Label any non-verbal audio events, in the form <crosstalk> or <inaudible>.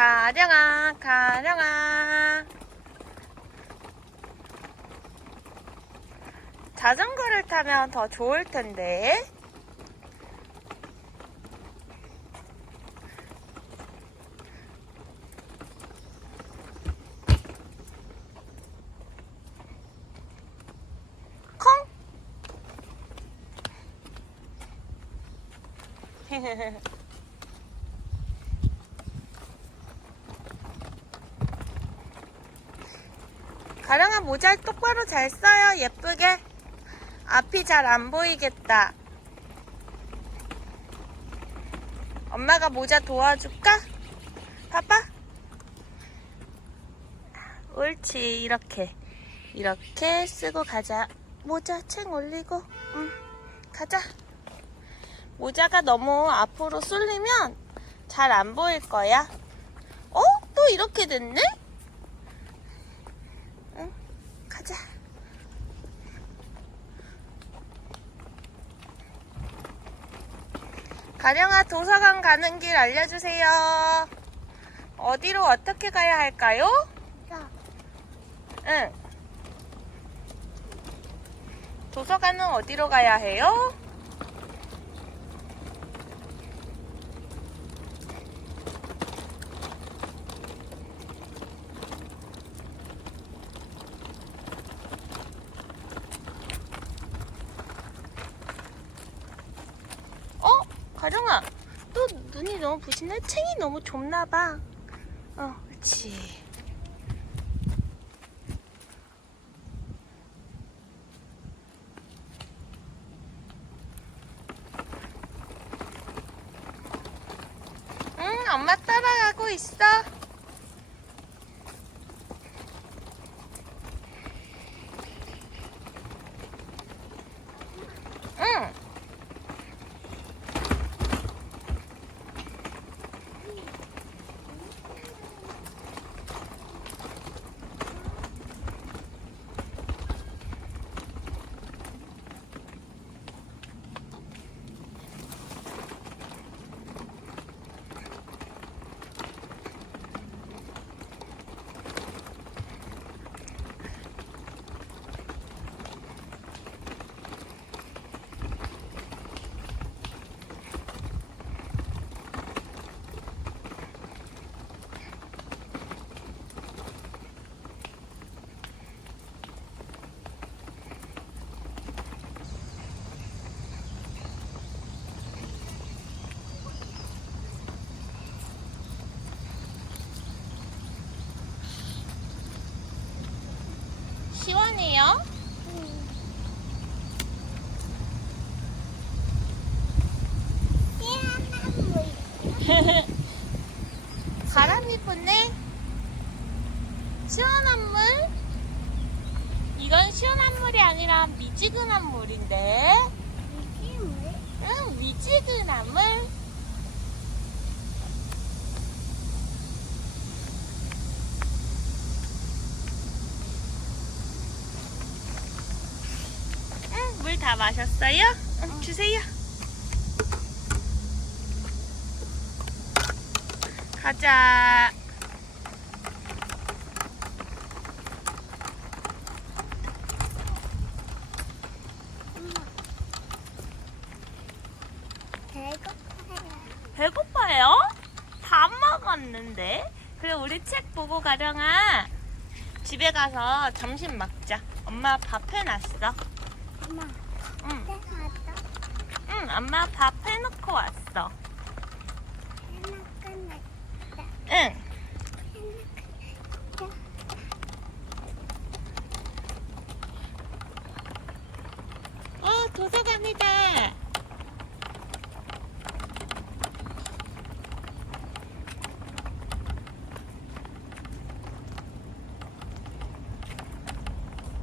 가령아, 가령아. 자전거를 타면 더 좋을 텐데. 콩! <laughs> 가령아 모자 똑바로 잘 써요. 예쁘게. 앞이 잘 안 보이겠다. 엄마가 모자 도와줄까? 봐봐. 옳지. 이렇게. 이렇게 쓰고 가자. 모자 챙 올리고. 응. 가자. 모자가 너무 앞으로 쏠리면 잘 안 보일 거야. 어? 또 이렇게 됐네? 응 가자 가령아 도서관 가는 길 알려주세요 어디로 어떻게 가야 할까요? 응 도서관은 어디로 가야 해요? 어? 가령아 또 눈이 너무 부시네? 챙이 너무 좁나 봐 어 그렇지 응 엄마 따라가고 있어 응 시원해요? 바람이 부네. 시원한 물? 이건 시원한 물이 아니라 미지근한 물인데. 응, 미지근한 물. 응, 물 다 마셨어요? 응, 주세요. 가자. 배고파요? 밥 먹었는데? 그래 우리 책 보고 가령아. 집에 가서 점심 먹자. 엄마 밥 해놨어. 응, 응 엄마 밥 해놓고 왔어. 응. 어, 도서관